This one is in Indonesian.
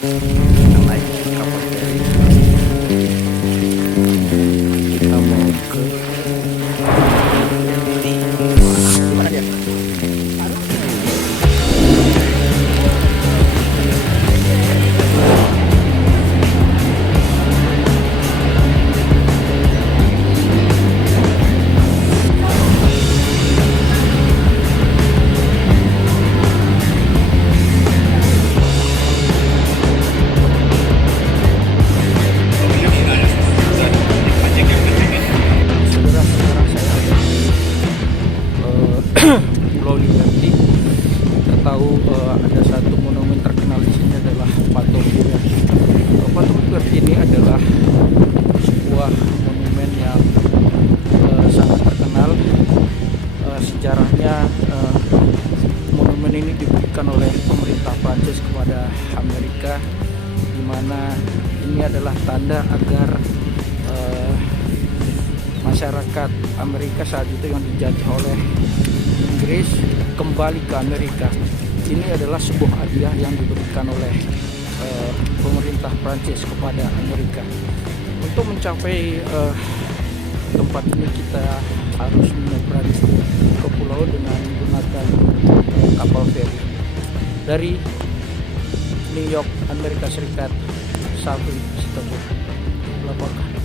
Kita naik kapal feri, kita mau ke di mana dia? Saudara-saudara, saya ada di Pulau Liberty. Kita tahu ada satu monumen terkenal di sini adalah Patung Kuda. Patung Kuda ini adalah sebuah monumen yang sangat terkenal. Sejarahnya monumen ini diberikan oleh pemerintah Prancis kepada Amerika, di mana ini adalah tanda agar masyarakat Amerika saat itu yang dijajah oleh Inggris kembali ke Amerika. Ini adalah sebuah hadiah yang diberikan oleh pemerintah Prancis kepada Amerika. Untuk mencapai tempat ini kita harus menyeberang ke pulau dengan menggunakan kapal feri dari New York, Amerika Serikat sampai Istanbul. Melaporkan.